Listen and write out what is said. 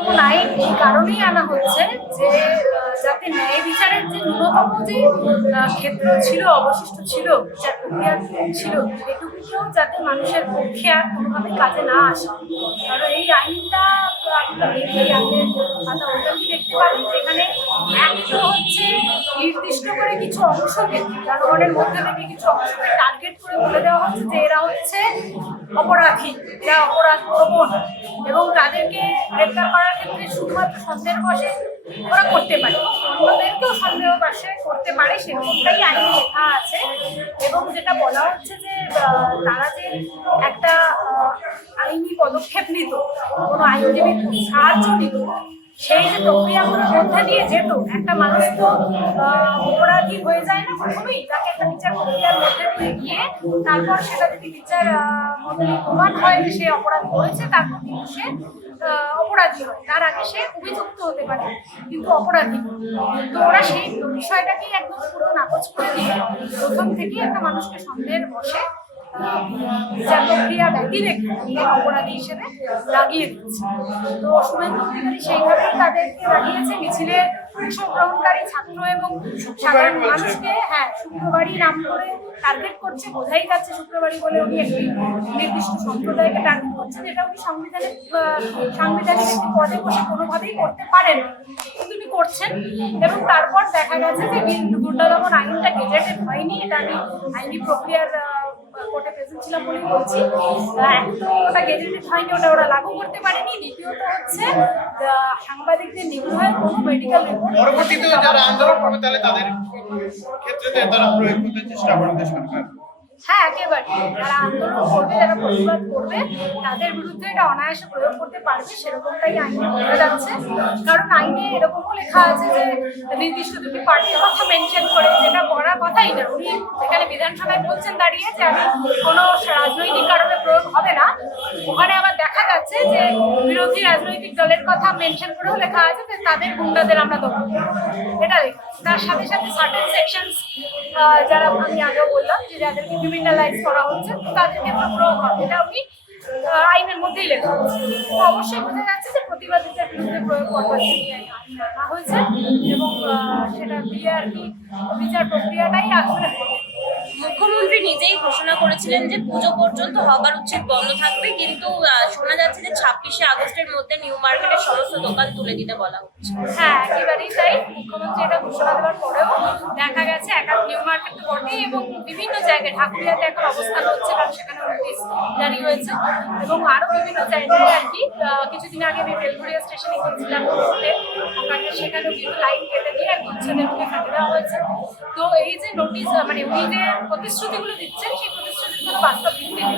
দমন আইন এই কারণেই আনা হচ্ছে যে যাতে ন্যায় বিচারের যে ন্যূনতম যে ক্ষেত্র ছিল, অবশিষ্ট ছিল, বিচার প্রক্রিয়া ছিল, এটুকুও যাতে মানুষের পক্ষে আর কোনোভাবে কাজে না আসে। কারণ এই আইনটা আপনারা দেখলে আইনের পাতা উল্টালে দেখতে পাবেন যেখানে একটা হচ্ছে নির্দিষ্ট করে কিছু অংশকে, জনগণের মধ্যে থেকে কিছু অংশকে টার্গেট করে বলে দেওয়া হচ্ছে যে এরা হচ্ছে অপরাধী, এরা অপরাধ প্রবণ, এবং তাদেরকে গ্রেপ্তার করার ক্ষেত্রে শুধুমাত্র সন্দেহের বশে ওরা করতে পারে, অন্যদেরকেও সন্দেহ বশে করতে পারে, সেরকমটাই আইনে লেখা আছে। এবং যেটা বলা হচ্ছে যে তারা যে একটা আইনি পদক্ষেপ নিত, কোনো আইনজীবীর সাহায্য নিত, সেই যে প্রক্রিয়াগুলোর মধ্যে দিয়ে যেত, একটা মানুষ তো অপরাধী হয়ে যায় না প্রথমেই, তাকে একটা বিচার প্রক্রিয়ার মধ্যে দিয়ে গিয়ে তারপর সেটা যদি বিচার প্রমাণ হয় যে সে অপরাধ করেছে, তারপর কিন্তু সে অপরাধী হয়, তার আগে সে অভিযুক্ত হতে পারে কিন্তু অপরাধী। তো ওরা সেই বিষয়টাকেই একদম পুরো নাকচ করে দিয়ে প্রথম থেকেই একটা মানুষকে সন্দেহের বশে বিচার প্রক্রিয়া ব্যক্তি রেখে অপরাধী হিসেবে লাগিয়ে দিচ্ছে। তো শুভেন্দু অধিকারী সেইভাবেই তাদেরকে লাগিয়েছে। মিছিলে অংশগ্রহণকারী ছাত্র এবং সাধারণ মানুষকে শুক্রবারই নাম করে টার্গেট করছে, বোঝাই যাচ্ছে শুক্রবারই বলে উনি একটি নির্দিষ্ট সম্প্রদায়কে টার্গেট করছেন, যেটা উনি সাংবিধানিক একটি পদে বসে কোনোভাবেই করতে পারেন, কিন্তু উনি করছেন। এবং তারপর দেখা গেছে যে গুন্ডা দমন আইনটা গেজেটেড হয়নি, এটা আমি আইনি প্রক্রিয়ার কোর্টে প্রেজেন্ট ছিলাম বলে বলছি। এক তো ওটা গেজেটেড হয়নি, ওটা ওরা লাগু করতে পারেনি। দ্বিতীয়ত হচ্ছে সাংবাদিকদের নিগ্রহের কোনো মেডিকেল রিপোর্ট পরবর্তীতে যারা আন্দোলন করবে তাহলে তাদের ক্ষেত্রে তারা প্রয়োগ করতে চেষ্টা করবে সরকার। হ্যাঁ, একেবারে যারা আন্দোলন করবে, যারা প্রতিবাদ করবে, তাদের বিরুদ্ধে এটা অনায়াসে প্রয়োগ করতে পারবে, সেরকমটাই আইনে বোঝা যাচ্ছে। কারণ আইনে এরকমও লেখা আছে যে নির্দিষ্ট দুটি পার্টির কথা মেনশন করে, যেটা করার কথাই না। উনি এখানে বিধানসভায় বলছেন দাঁড়িয়ে যে আমি কোনো রাজনৈতিক কারণে প্রয়োগ হবে না, ওখানে আবার দেখা যাচ্ছে যে বিরোধী রাজনৈতিক দলের কথা মেনশন করেও লেখা আছে যে তাদের গুন্ডাদের আমরা দমন করব, এটা লেখা। তার সাথে সাথে সার্টেন সেকশনস, যারা আমি আগেও বললাম যে যাদেরকে ক্রিমিনালাইজ করা হচ্ছে, তাদের ক্ষেত্রে প্রয়োগ হবে, এটা উনি আইনের মধ্যেই লেখা হচ্ছে। তো অবশ্যই বোঝা যাচ্ছে যে প্রতিবাদীদের বিরুদ্ধে প্রয়োগ করবার জন্য আইন আনা হয়েছে, এবং সেটা দিয়ে আর কি বিচার প্রক্রিয়াটাই আসলে মুখ্যমন্ত্রী নিজেই ঘোষণা করেছিলেন যে পুজো পর্যন্ত হকার উচ্ছেদ বন্ধ থাকবে, কিন্তু শোনা যাচ্ছে যে 26শে আগস্টের মধ্যে নিউ মার্কেটের সমস্ত দোকান তুলে দিতে বলা হচ্ছে। হ্যাঁ, একেবারেই তাই। মুখ্যমন্ত্রী এটা ঘোষণা দেওয়ার পরেও দেখা গেছে একাধিক নিউ মার্কেট বটেই এবং বিভিন্ন জায়গায়, ঢাকুরিয়াতে এখন অবস্থান হচ্ছে কারণ সেখানে নোটিশ জারি হয়েছে, এবং আরো বিভিন্ন জায়গায় আর কি। কিছুদিন আগে আমি বেলঘরিয়া স্টেশনে গিয়েছিলাম, সেখানেও কিন্তু লাইন কেটে দিয়ে এক উচ্ছেদের মুখে ফেলে দেওয়া হয়েছে। তো এই যে নোটিশ, মানে উনি যে প্রতিশ্রুতিগুলো দিচ্ছেন, সেই প্রতিশ্রুতিগুলো বাস্তব ভিত্তিক